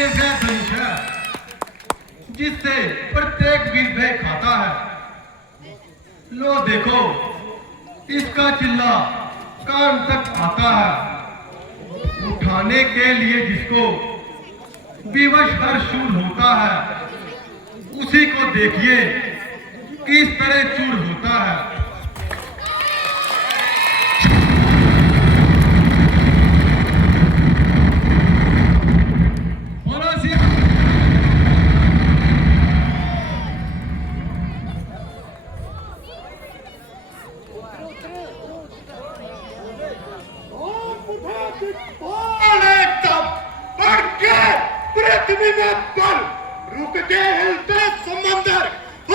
ये वह धनुष है जिससे प्रत्येक वीर भय खाता है। लो देखो, इसका चिल्ला कान तक आता है। उठाने के लिए जिसको विवश हर शूर होता है, उसी को देखिए किस तरह चूर होता है। पृथ्वी में बल रुक के हिलते समंदर,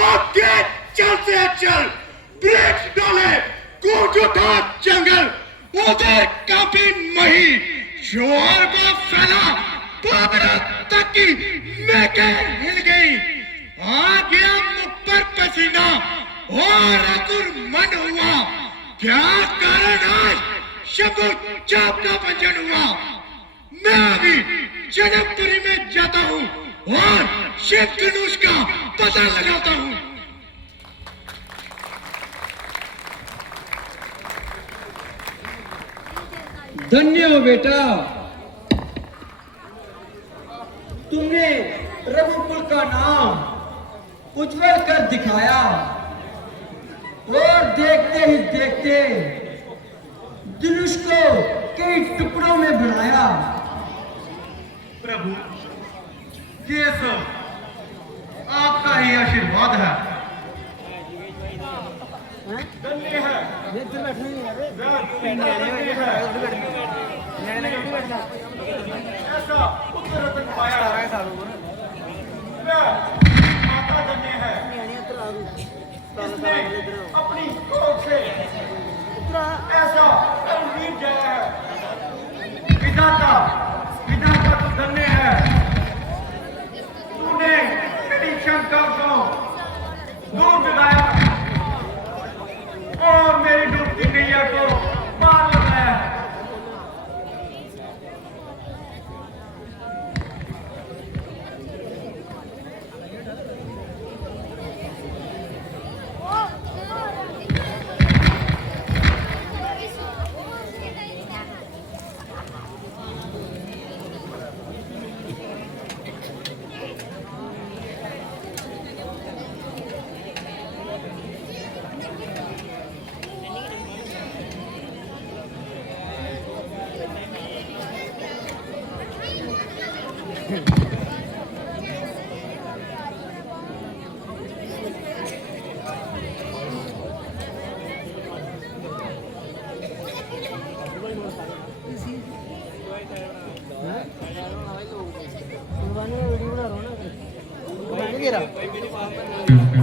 आगे चल से चल, ब्रेक डाले, कूद उठा जंगल, उधर काफी मही, शोर को फैला, बाबरा तक की मेके हिल गई, आ गया मुख पर पसीना और अकुर मन हुआ, क्या कारण आज शंभु चाप का भंजन हुआ। मैं अभी जनकपुरी में जाता हूँ और शिव धनुष का पता लगाता हूँ। धन्य हो बेटा, तुमने रघुकुल का नाम उज्जवल कर दिखाया और देखते ही देखते धनुष को कई टुकड़ों में बनाया। प्रभु, ये सब आपका ही आशीर्वाद है। धन्य है, ऐसा पुत्र रत्न पाया है। माता धन्य है, इसने अपनी कोख से ऐसा वीर जया है। विधाता तो धन्य है, तूने मेरी शंका को दूर भगाया और मेरी डूबती नैया को पार लगाया।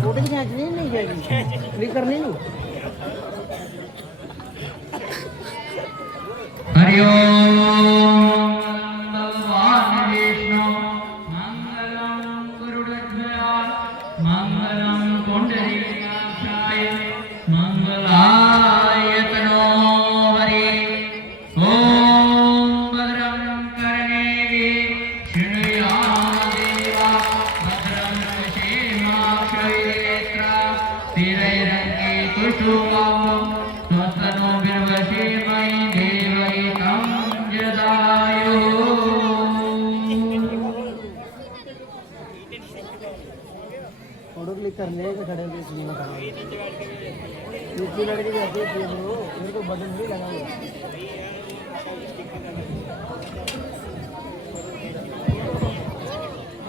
फोटो खींचनी नहीं जाएगी, क्लिक करनी नहीं। हरिओम भगवान विष्णु मंगलम गरुड़ध्वज मंगलम पुंडरीकाक्षाय मंगलाय तनोहरि। ओम भद्रं कर्णेभिः शृणुयाम देवा भद्रं पश्येमाक्षयेत्रा स्थिरैरङ्गे कुसुमं त्वत्तनो बिर्वशीमहि देवै तं जदायु। फोटो क्लिक करने के खड़े होकर सुनना था। दूसरी लड़की जाती है मेरे को बटन भी लगा हुआ।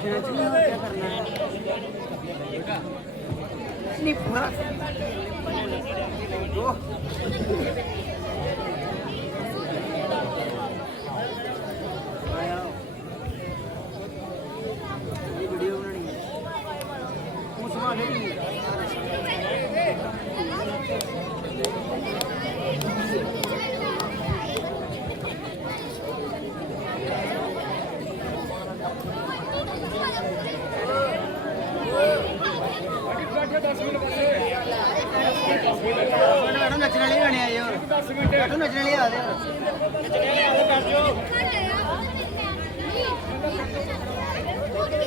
क्या करना है? नहीं पूरा वीडियो बनानी है। नचने वाले गाने आए और नचने वाले आ रहे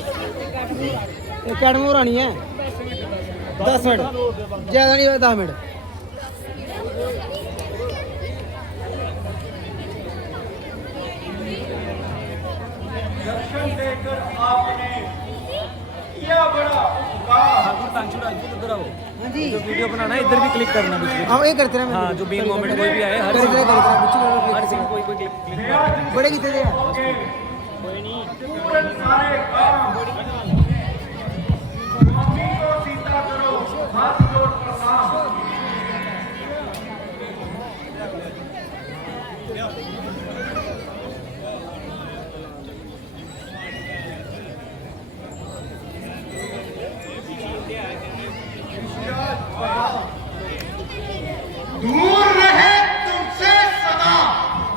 एक कैडमोर आनी है 10 मिनट ज़्यादा नहीं हुआ 10 मिनट दर्शन देकर आपने किया बड़ा उपकार। हाँ जी जो वीडियो बनाना है इधर भी क्लिक करना बीच में। हाँ ये करते रहे हाँ जो मेन मोमेंट कोई भी आए हर सीन कोई कोई क्लिक करना। बड़े कितने थे पूरे सारे काम मम्मी को सीधा करो, हाथ जोड़ प्रणाम। दूर रहे तुमसे सदा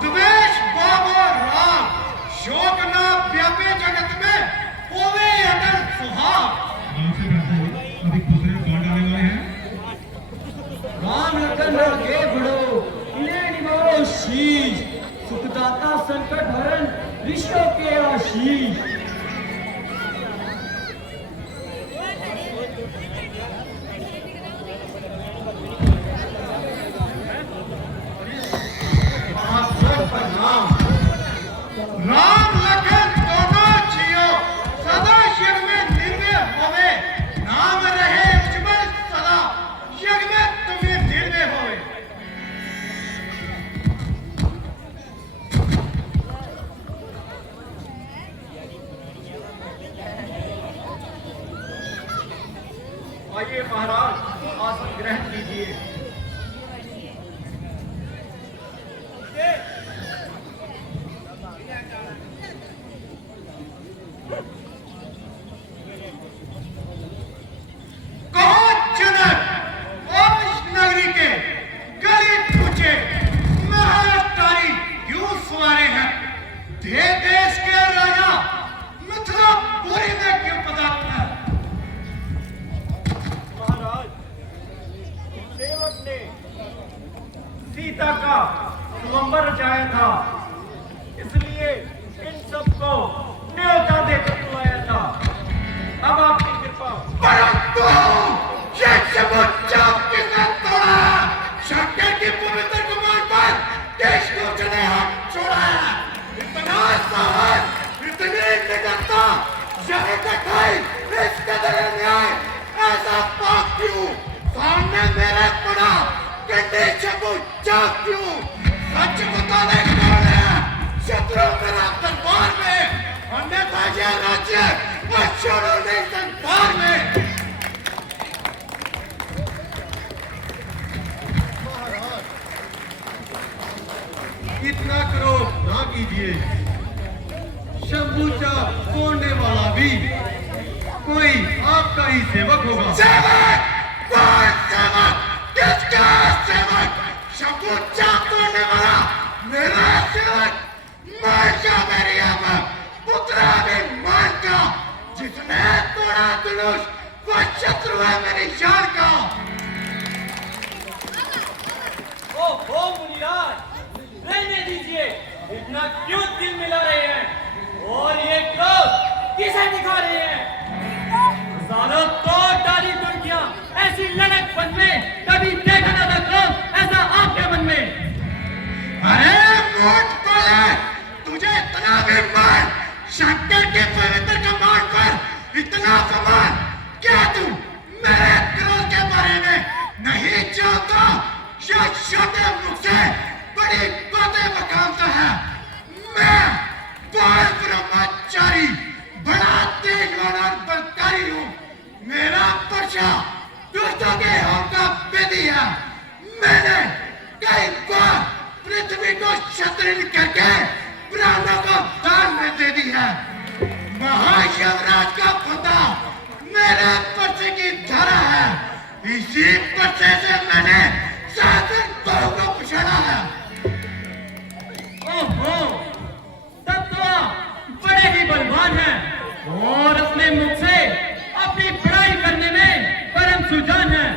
द्वेष बाबा राम, शोक ना व्यापे जगत में होवे अटल सुहाग। अभी दूसरे कौन डालने वाले हैं? राम लखन आगे बढ़ो, इन्हें निभाओ शीश, सुखदाता संकट हरण ऋषियों के आशीष। राम लखन दोनों जियो, सदा शिव में निर्भय होवे, नाम रहे उज्जवल सदा, शिव में तुम्हें निर्भय होवे। आइए महाराज आसन ग्रहण कीजिए। देश के राजा मिथिलापुरी में क्यों पधारे हैं? महाराज, सेवक ने सीता का स्वयंवर रचाया था, इसलिए इन सबको न्योता देकर बुलाया था। अब आपकी कृपा। परंतु ये समुच्चा किसने तोड़ा? शंकर की पवित्र कमान पर देश को चले हाथ छोड़ा। इतना साहस, इतनी निडरता, यह कठाई, इस कदर न्याय, ऐसा पाप क्यों? सामने मेरे पड़ा, कंडे चबू चाक क्यों? सच बता दे कौन है? शत्रु मेरा दरबार में, अन्यथा यह राज्य छोड़ो नहीं संसार में। इतना क्रोध ना कीजिए, शंभूचा तोड़ने वाला भी कोई आपका ही सेवक होगा। सेवक? कौन सेवक? किसका सेवक? शंभूचा तोड़ने वाला मेरा सेवक? मान जा मेरी आमा, पुत्रा भी मान जा। जिसने तोड़ा धनुष वो शत्रु है मेरी जान का। ओ मुनिराज, रहने दीजिए, इतना क्यों दिल मिला रहे हैं? और ये क्रोध किसे दिखा रहे हैं? हजारों तोड़ डाली दुर्गियां, ऐसी लड़क मन में कभी देखा ना था क्रोध ऐसा आपके मन में। अरे मूर्ख बोले, तुझे इतना भी मान, शंकर के पवित्र कमान पर इतना सम्मान, क्या तू मेरे क्रोध के बारे में नहीं जानता? या छोटे मुख से बड़ी बातें बकामता है। मैं बाल ब्रह्मचारी, बड़ा तेजवान और बलकारी हूँ। मेरा पर्चा दुष्टों के हाथ का बेदी है। मैंने कई बार पृथ्वी को क्षत्रिय करके ब्राह्मणों को दान में दे दी है। महाशिवराज का फंदा मेरे पर्चे की धारा है। इसी पर्चे से मैंने शासन बहु को पछाड़ा है। ओहो, तब तो आप बड़े ही बलवान हैं और अपने मुख से अपनी बड़ाई करने में परम सुजान हैं।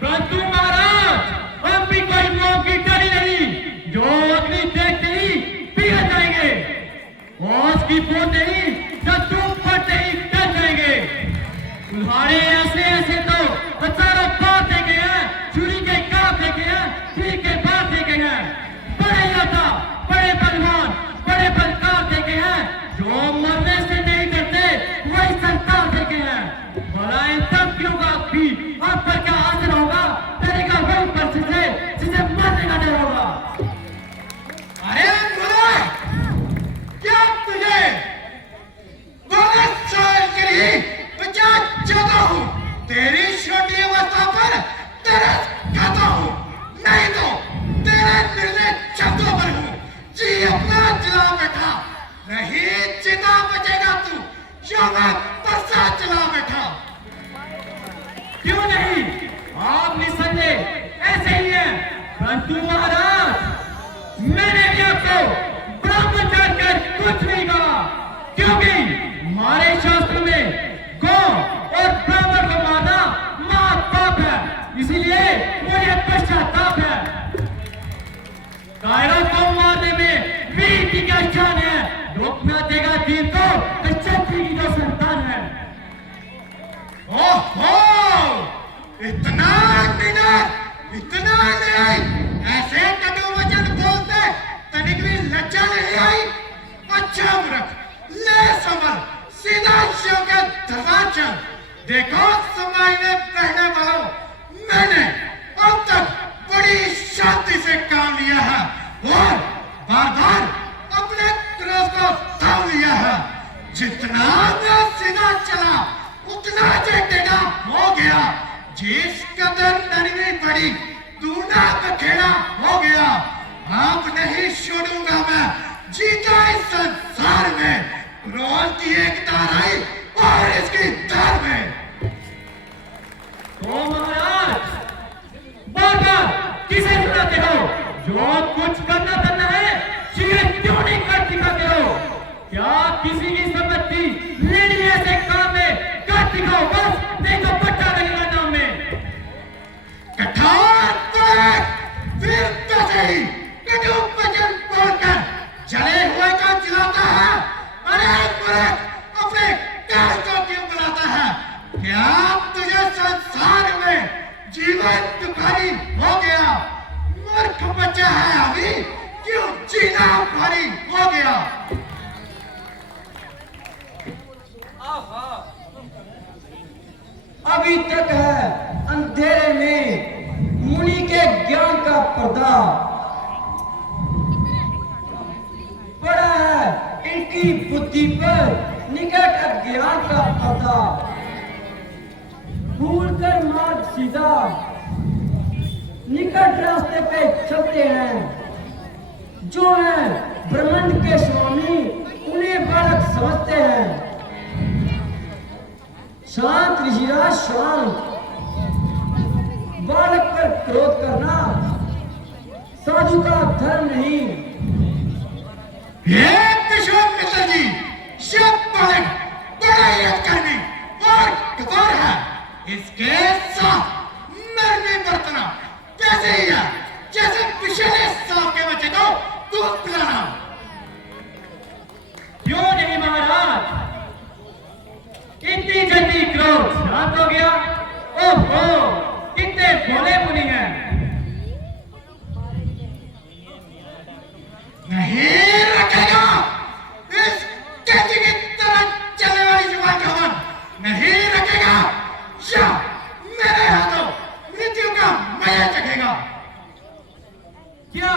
परंतु महाराज, हम भी कोई मौत की डरी नहीं, जो अग्नि देखते ही पिघल जाएंगे। और उसकी बूंदें ही जब धूप पड़ते ही जी अपना चला बैठा, नहीं चिता बचेगा तू, जो मैं परसा चला बैठा। क्यों नहीं, आप निसंदेह ऐसे ही हैं, परंतु महाराज मैंने भी आपको ब्राह्मण जानकर कुछ नहीं कहा, क्योंकि हमारे शास्त्र में गौ और ब्राह्मण को मारना महापाप है, इसीलिए मुझे पश्चाताप है। कायरों को मारने में वीर की क्या शान है, रोकना देगा तीर को तो क्षत्रिय की जो संतान है। ओहो, इतना नहीं, ऐसे कटु वचन बोलते तनिक भी लज्जा नहीं आई। अच्छा मूर्ख, ले संभल, सीधा शिव के दरबार चल। देखो समाज में रहने वालों, मैंने अब तक बड़ी शांति से काम लिया है और बार-बार अपने क्रोध को थाम लिया है। जितना मैं सीधा चला उतना जे टेढ़ा हो गया, जिस कदर नरमी पड़ी दूना बखेड़ा हो गया। अब नहीं छोड़ूंगा मैं जीता इस संसार में, क्रोध की एक तार आई और इसकी तार में। ओ महाराज, बार-बार किसे सुनाते हो? जो कुछ करना है, शीघ्र क्यों नहीं कर दिखाते हो? क्या किसी की संपत्ति लेनी है ऐसे काम में कर दिखाओ बस, नहीं तो पट्टा लगेगा नाम में। कठोर फिर तो सही, कटु वचन बोलकर जले हुए को जलाता है। अरे मूर्ख, अपने काल को क्यों बुलाता है? क्या तुझे संसार में जीवन दुखारी हो गया? मूर्ख बच्चा है अभी, क्यों जीना भारी हो गया? अभी तक है अंधेरे में मुनि के ज्ञान का पर्दा पड़ा है, इनकी बुद्धि पर निकट अज्ञान का पर्दा। भूल कर मार्ग सीधा निकट रास्ते पे चलते हैं, जो है ब्रह्मांड के स्वामी उन्हें बालक समझते हैं। शांत ऋषिराज शांत, बालक पर क्रोध करना साधु का धर्म नहीं। ये किशोर मित्र जी, शिव बालक बड़ा याद करने और कठोर है, इसके साथ नरमी बरतना कैसे ही है, जैसे पिछले सांप के बच्चे को दूध पिलाना। क्यों नहीं महाराज, इतनी जल्दी क्रोध शांत हो गया? ओहो, कितने भोले मुनि हैं। नहीं रखेगा इस कैदी की तरह चलने वाली जुबान का मन, नहीं रखेगा या मेरे हाथों मृत्यु का मजा चखेगा। क्या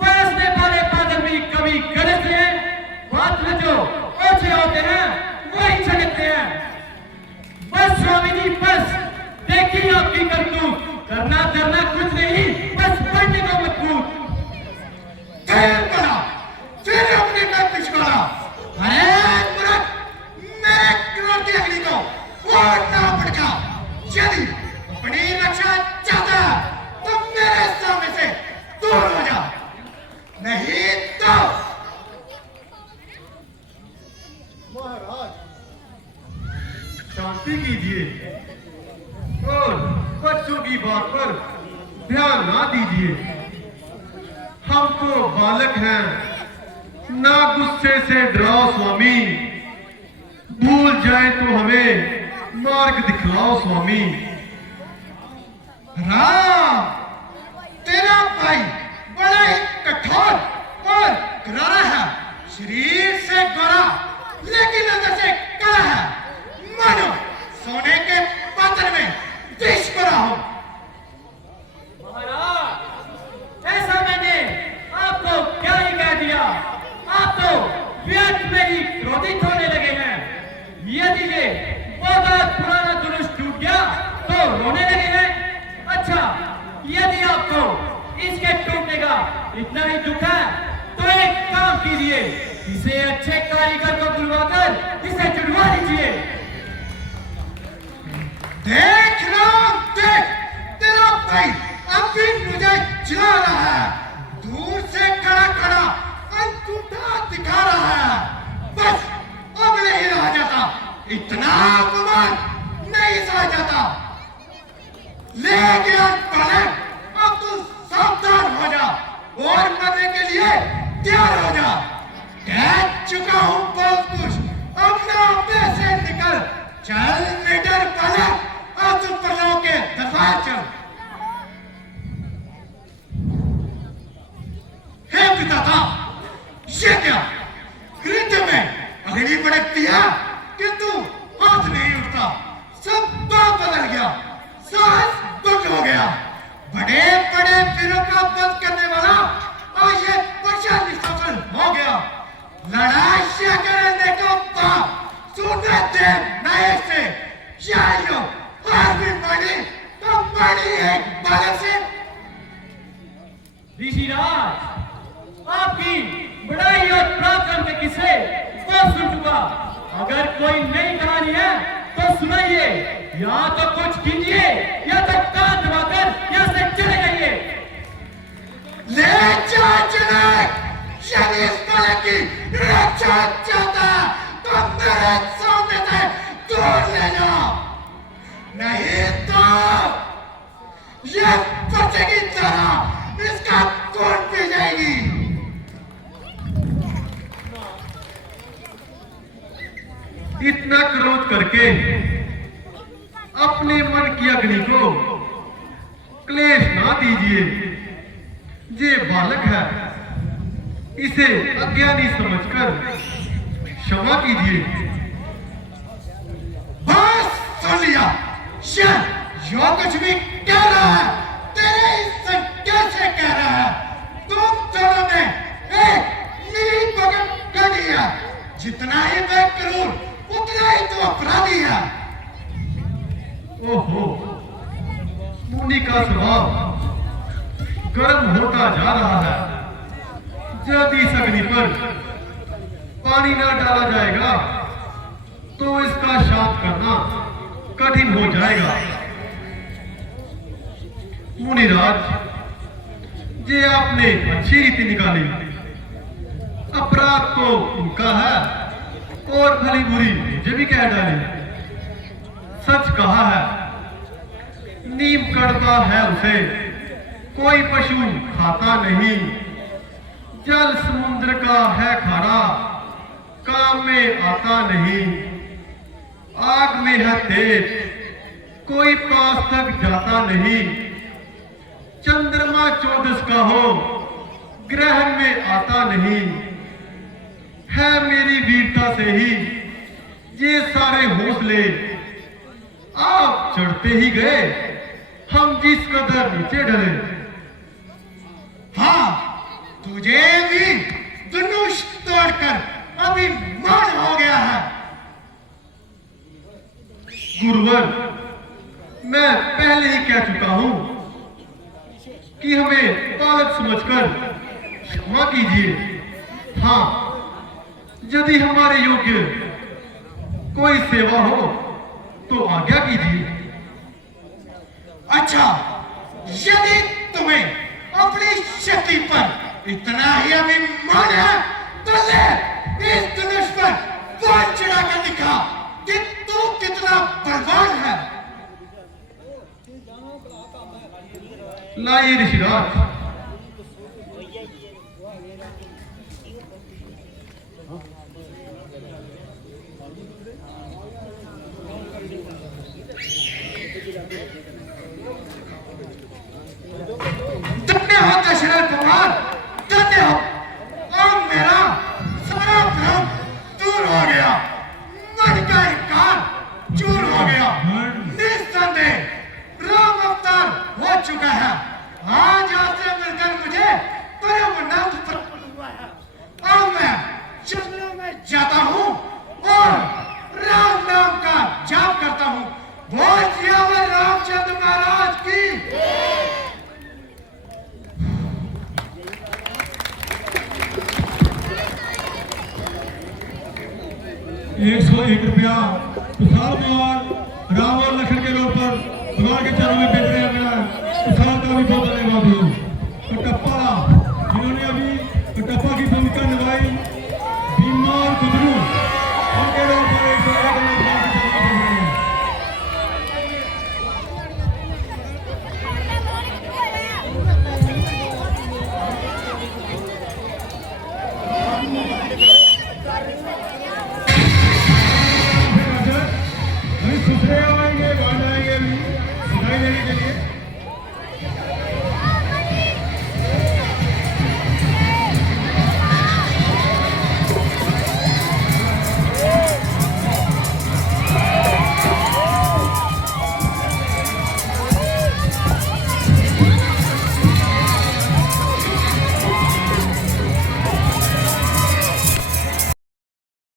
बरसने वाले बादल भी कभी गरजते हैं? बात में जो ओछे होते हैं वही छलकते हैं। बस स्वामिनी बस, देखिए आपकी करतूत, करना धरना कुछ नहीं, बस पढ़ने को मजबूत। फिर अपनी में पिछवाड़ा। अरे मूर्ख, मेरे क्रोध की अग्नि को फोड़ना पड़ेगा। यदि अपनी रक्षा चाहता है तो मेरे सामने से दूर हो जा, नहीं तो। महाराज शांति कीजिए और बच्चों की बात पर ध्यान ना दीजिए। हम तो बालक हैं, ना गुस्से से डराओ स्वामी, भूल जाए तो हमें मार्ग दिखलाओ स्वामी। राम, तेरा भाई बड़ा ही कठोर और करारा है, शरीर से गोरा लेकिन अंदर से काला है, मानो सोने के पात्र में विष भरा हो। महाराज, ऐसा मैंने आपको क्या ही कह दिया, आप तो व्यर्थ में ही क्रोधित होने लगे हैं। यदि ये बहुत पुराना जुलूस टूट गया तो रोने लगे हैं। अच्छा, यदि आपको इसके टूटने का इतना ही दुख है तो कीजिए, इसे अच्छे कारीगर को बुलवाकर इसे जुड़वा लीजिए। देख राम देख, तेरा भाई अब भी मुझे चिढ़ा रहा है, दूर से खड़ा खड़ा अंगूठा दिखा रहा है। बस अब नहीं रहा जाता, इतना अपमान नहीं सहा जाता। ले गया पलट, अब तू सावधान हो जा और मरने के लिए तैयार हो जा। कह चुका हूं बहुत कुछ, अब ना अपने से निकल। चल मीटर पलट, अब तू प्रजाओं के दरबार चल। हे पिता, ये क्या हृदय में अग्नि भड़कती है किंतु हाथ नहीं उठता। सब बात बदल गया, साहस बंद हो गया। बड़े बड़े वीरों का वध करने वाला आज ये परेशानी सफल हो गया। लड़ाई करने को बाद सुनने दे नए से, यारियों हार भी पड़ी तो पड़ी एक बालक से। ऋषिराज, आपकी बड़ाई और पराक्रम के किस्से बहुत सुन चुका। अगर कोई नई कहानी है तो सुनाइए, या तो कुछ कीजिए या तो कान दबाकर यहाँ से चले जाइए। ले जा चले, यदि इस बालक की रक्षा चाहता तो मेरे सामने से दूर ले जाओ, नहीं तो ये बच्चे की तरह इसका खून पी जाएगी। इतना क्रोध करके अपने मन की अग्नि को क्लेश ना दीजिए। ये बालक है, इसे अज्ञानी समझकर क्षमा कीजिए। बस सुन लिया, ये जो कुछ भी कह रहा है तेरे इससे कैसे कह रहा है। तुम दोनों ने एक मिली भगत कर दिया, जितना ही मैं करूं उतना ही तो अपराधी है। ओहो, मुनि का स्वभाव गर्म होता जा रहा है। जब इस अग्नि पर पानी न डाला जाएगा तो इसका शांत करना कठिन हो जाएगा। मुनिराज, ये आपने अच्छी रीति निकाली। अपराध तो उनका है और भली बुरी मुझे भी कह डाली। सच कहा है, नीम कड़ता है उसे कोई पशु खाता नहीं। जल समुद्र का है खारा, काम में आता नहीं। आग में है तेज, कोई पास तक जाता नहीं। चंद्रमा 14 का हो, ग्रहण में आता नहीं। है मेरी वीरता से ही ये सारे हौसले, आप चढ़ते ही गए, हम जिस कदर नीचे ढले। हाँ, तुझे भी धनुष तोड़कर अभिमान हो गया है। गुरुवर, मैं पहले ही कह चुका हूं कि हमें बालक समझकर क्षमा कीजिए। हाँ, यदि हमारे योग्य कोई सेवा हो तो आज्ञा कीजिए। अच्छा, यदि तुम्हें अपनी शक्ति पर इतना ही अभिमान है तो ले इस धनुष पर बाण चढ़ाकर दिखा कि तू कितना बलवान है। लाइए ऋषिराज। धन्य हो दशरथ कुमार, धन्य हो। अब मेरा सारा भ्रम दूर हो गया, मन का इंकार चूर हो गया। निस्संदेह राम अवतार हो चुका है। आज 101 रुपया। विशाल कुमार राम और लखन के रोड पर भगवान के चरणों में बैठ रहे हैं। विशाल का भी बहुत धन्यवाद हो। कटप्पा जिन्होंने अभी कटप्पा की भूमिका निभाई, भीमा और गुदरू उनके रोड पर 101 भगवान के चरणों में बैठ रहे हैं। अभी दूसरे आएंगे, वहां जाएंगे अभी सिखाई देने के लिए।